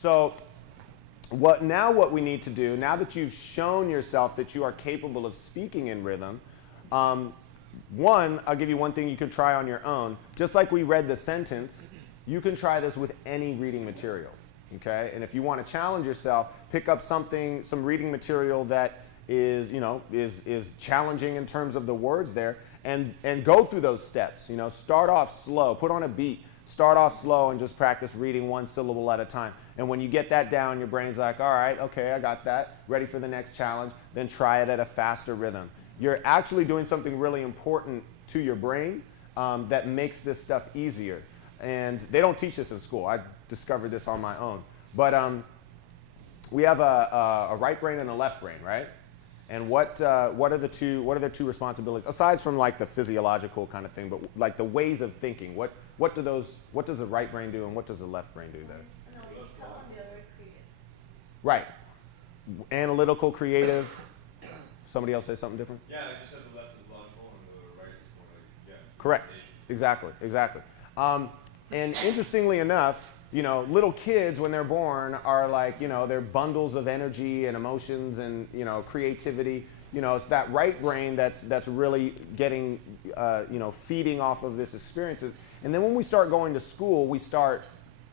So what we need to do, now that you've shown yourself that you are capable of speaking in rhythm, one, I'll give you one thing you can try on your own. Just like we read the sentence, you can try this with any reading material, okay? And if you want to challenge yourself, pick up some reading material that is, is challenging in terms of the words there, and go through those steps. Start off slow, put on a beat, start off slow and just practice reading one syllable at a time. And when you get that down, your brain's like, all right, okay, I got that, ready for the next challenge, then try it at a faster rhythm. You're actually doing something really important to your brain that makes this stuff easier. And they don't teach this in school. I discovered this on my own. But we have a right brain and a left brain, right? And what are the two responsibilities aside from like the physiological kind of thing, but like the ways of thinking? What does the right brain do and what does the left brain do then? Analytical and the other creative. Right. Analytical, creative. Somebody else say something different? Yeah, I just said the left is logical and the right is more like, yeah. Correct. Exactly. And interestingly enough, little kids when they're born are like, they're bundles of energy and emotions and, creativity. It's that right brain that's really getting, feeding off of this experience. And then when we start going to school, we start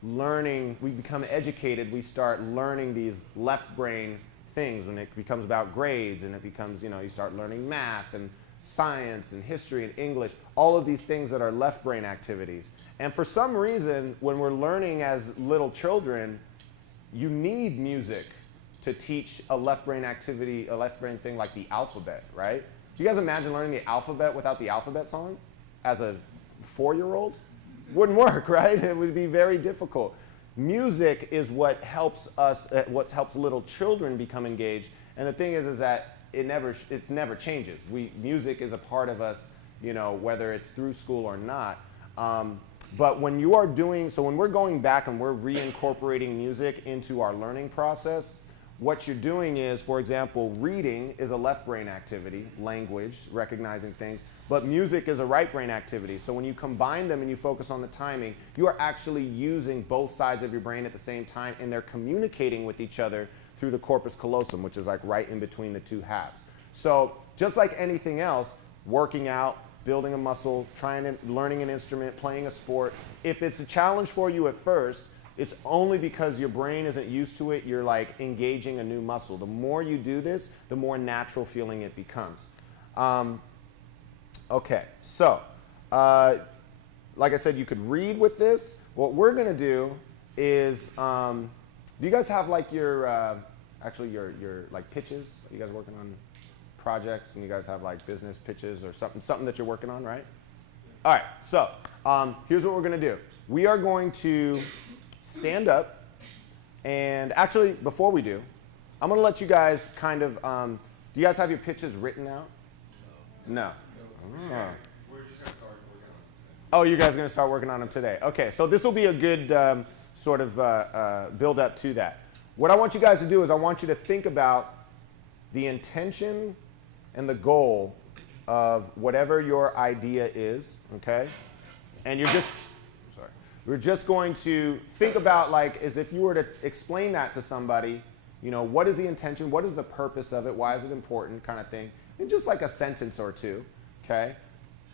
learning, we become educated, we start learning these left brain things when it becomes about grades and it becomes, you start learning math and science and history and English, all of these things that are left brain activities. And for some reason, when we're learning as little children, you need music to teach a left brain activity, a left brain thing like the alphabet, right? Do you guys imagine learning the alphabet without the alphabet song as a 4-year-old? Wouldn't work, right? It would be very difficult. Music is what helps us, what helps little children become engaged. And the thing is that it never changes. Music is a part of us, whether it's through school or not. But when you are when we're going back and we're reincorporating music into our learning process, what you're doing is, for example, reading is a left brain activity, language, recognizing things, but music is a right brain activity. So when you combine them and you focus on the timing, you are actually using both sides of your brain at the same time, and they're communicating with each other through the corpus callosum, which is like right in between the two halves. So just like anything else, working out, building a muscle, learning an instrument, playing a sport, if it's a challenge for you at first, it's only because your brain isn't used to it. You're like engaging a new muscle. The more you do this, the more natural feeling it becomes. Okay, so like I said, you could read with this. What we're going to do is, do you guys have like your like pitches? Are you guys working on projects and you guys have like business pitches or something that you're working on, right? All right, so here's what we're going to do. We are going to stand up, and actually, before we do, I'm going to let you guys kind of, do you guys have your pitches written out? No. Oh. We're just going to start working on them today. Oh, you guys are going to start working on them today. Okay, so this will be a good sort of build up to that. What I want you guys to do is I want you to think about the intention and the goal of whatever your idea is, okay? And we're just going to think about, like, as if you were to explain that to somebody, what is the intention, what is the purpose of it, why is it important, kind of thing, in just like a sentence or two, okay?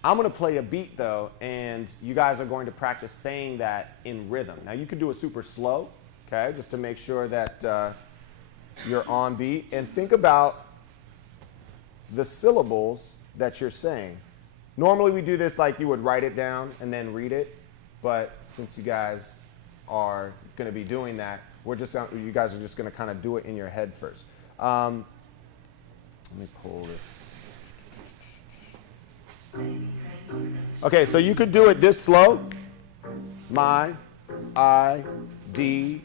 I'm going to play a beat, though, and you guys are going to practice saying that in rhythm. Now, you could do it super slow, okay, just to make sure that you're on beat, and think about the syllables that you're saying. Normally, we do this like you would write it down and then read it, but since you guys are going to be doing that, you guys are just going to kind of do it in your head first. Let me pull this. Okay, so you could do it this slow. My idea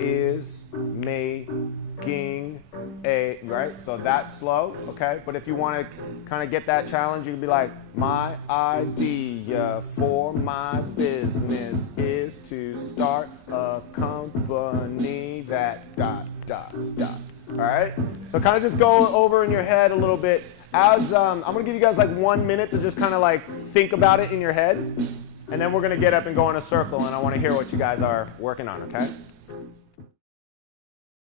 is making a, right? So that's slow, okay? But if you want to kind of get that challenge, you could be like, my idea for my business is to start a company that ... All right? So kind of just go over in your head a little bit. As I'm going to give you guys like 1 minute to just kind of like think about it in your head. and then we're going to get up and go in a circle, and I want to hear what you guys are working on, okay?